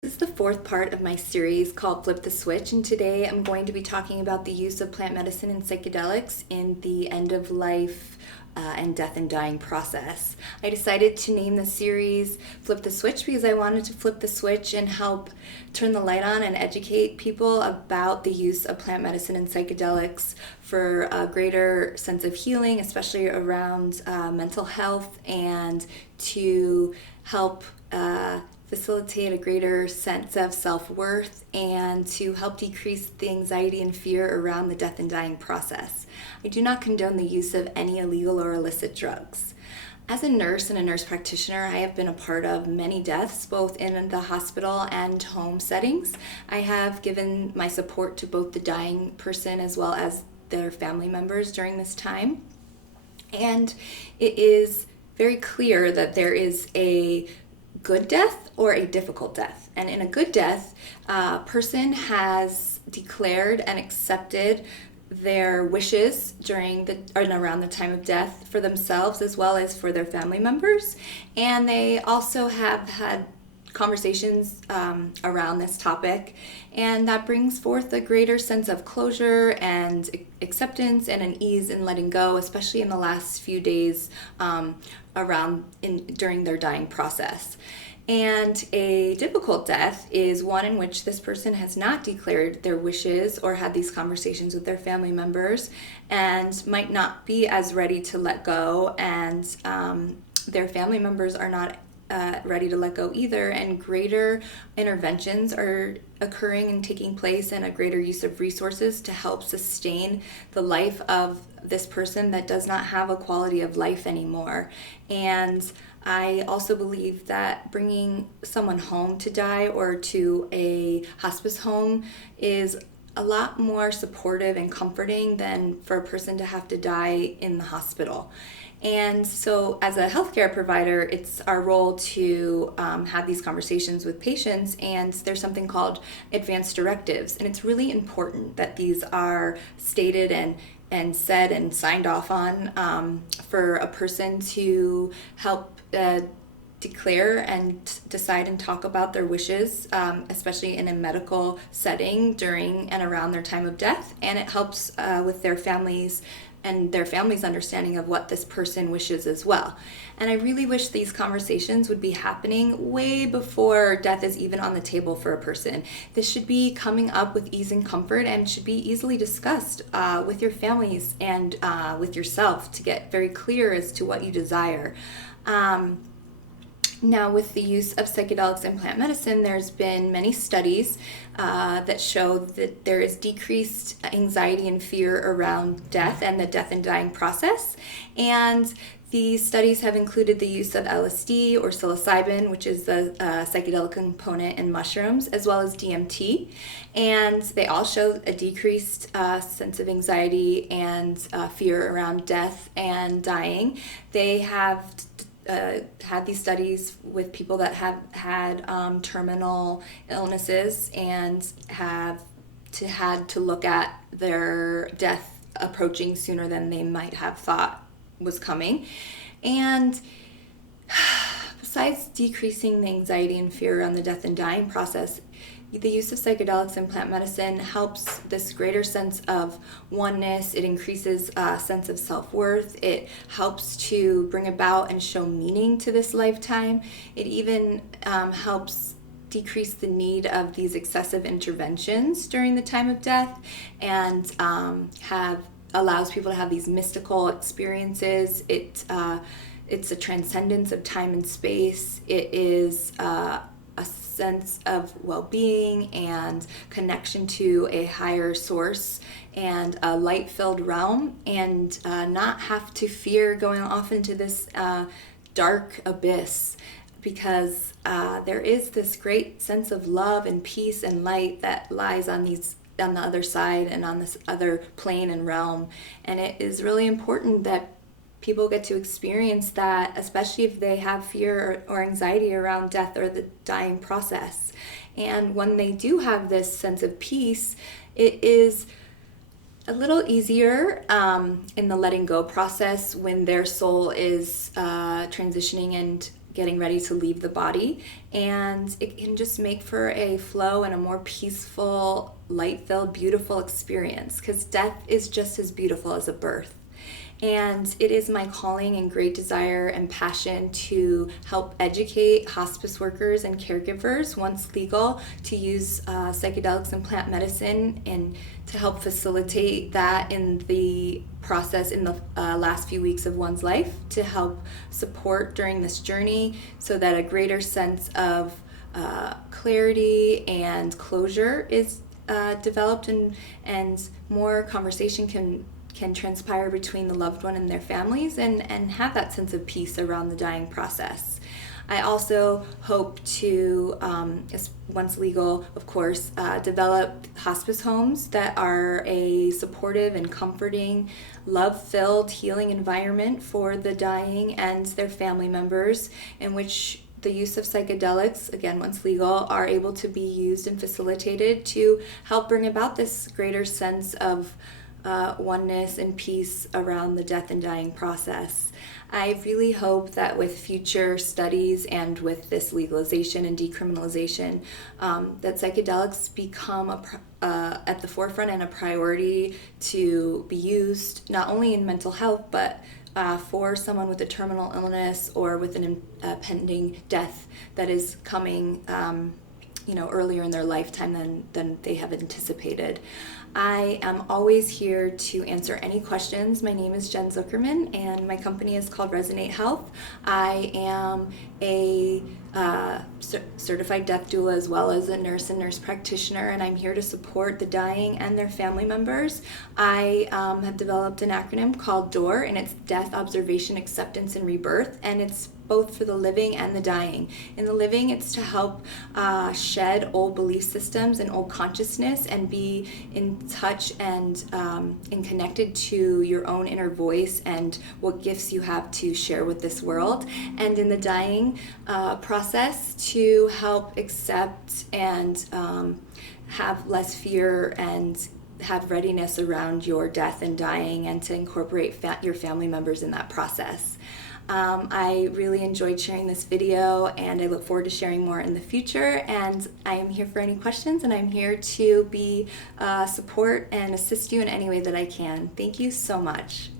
This is the fourth part of my series called Flip the Switch, and today I'm going to be talking about the use of plant medicine and psychedelics in the end of life and death and dying process. I decided to name the series Flip the Switch because I wanted to flip the switch and help turn the light on and educate people about the use of plant medicine and psychedelics for a greater sense of healing, especially around mental health, and to help facilitate a greater sense of self-worth and to help decrease the anxiety and fear around the death and dying process. I do not condone the use of any illegal or illicit drugs. As a nurse and a nurse practitioner, I have been a part of many deaths, both in the hospital and home settings. I have given my support to both the dying person as well as their family members during this time. And it is very clear that there is a good death or a difficult death. And in a good death, a person has declared and accepted their wishes during the and around the time of death for themselves as well as for their family members. And they also have had conversations around this topic, and that brings forth a greater sense of closure and acceptance and an ease in letting go, especially in the last few days during their dying process. And a difficult death is one in which this person has not declared their wishes or had these conversations with their family members and might not be as ready to let go, and their family members are not ready to let go either, and greater interventions are occurring and taking place, and a greater use of resources to help sustain the life of this person that does not have a quality of life anymore. And I also believe that bringing someone home to die or to a hospice home is a lot more supportive and comforting than for a person to have to die in the hospital. And so as a healthcare provider, it's our role to have these conversations with patients, and there's something called advanced directives. And it's really important that these are stated and said and signed off on for a person to help declare and decide and talk about their wishes, especially in a medical setting during and around their time of death. And it helps with their families and their family's understanding of what this person wishes as well. And I really wish these conversations would be happening way before death is even on the table for a person. This should be coming up with ease and comfort, and should be easily discussed with your families and with yourself to get very clear as to what you desire. Now, with the use of psychedelics and plant medicine, there's been many studies that show that there is decreased anxiety and fear around death and the death and dying process. And these studies have included the use of LSD or psilocybin, which is the psychedelic component in mushrooms, as well as DMT. And they all show a decreased sense of anxiety and fear around death and dying. They have had these studies with people that have had terminal illnesses and had to look at their death approaching sooner than they might have thought was coming. And besides decreasing the anxiety and fear around the death and dying process, the use of psychedelics and plant medicine helps this greater sense of oneness. It increases a sense of self-worth. It helps to bring about and show meaning to this lifetime. It even helps decrease the need of these excessive interventions during the time of death, and allows people to have these mystical experiences. It's a transcendence of time and space. It is a sense of well-being and connection to a higher source and a light-filled realm, and not have to fear going off into this dark abyss, because there is this great sense of love and peace and light that lies on the other side and on this other plane and realm. And it is really important that people get to experience that, especially if they have fear or anxiety around death or the dying process. And when they do have this sense of peace, it is a little easier in the letting go process when their soul is transitioning and getting ready to leave the body, and it can just make for a flow and a more peaceful, light-filled, beautiful experience, because death is just as beautiful as a birth. And it is my calling and great desire and passion to help educate hospice workers and caregivers, once legal, to use psychedelics and plant medicine, and to help facilitate that in the process in the last few weeks of one's life, to help support during this journey so that a greater sense of clarity and closure is developed, and more conversation can transpire between the loved one and their families, and have that sense of peace around the dying process. I also hope to, once legal, of course, develop hospice homes that are a supportive and comforting, love-filled, healing environment for the dying and their family members, in which the use of psychedelics, again, once legal, are able to be used and facilitated to help bring about this greater sense of oneness and peace around the death and dying process. I really hope that with future studies and with this legalization and decriminalization, that psychedelics become at the forefront and a priority to be used not only in mental health, but for someone with a terminal illness or with an impending death that is coming earlier in their lifetime than they have anticipated. I am always here to answer any questions. My name is Jen Zuckerman, and my company is called Resonate Health. I am a certified death doula, as well as a nurse and nurse practitioner, and I'm here to support the dying and their family members. I have developed an acronym called DOOR, and it's Death, Observation, Acceptance, and Rebirth, and it's both for the living and the dying. In the living, it's to help shed old belief systems and old consciousness, and be in touch and connected to your own inner voice and what gifts you have to share with this world. And in the dying process, to help accept and have less fear and have readiness around your death and dying, and to incorporate your family members in that process. I really enjoyed sharing this video, and I look forward to sharing more in the future, and I am here for any questions, and I'm here to be support and assist you in any way that I can. Thank you so much.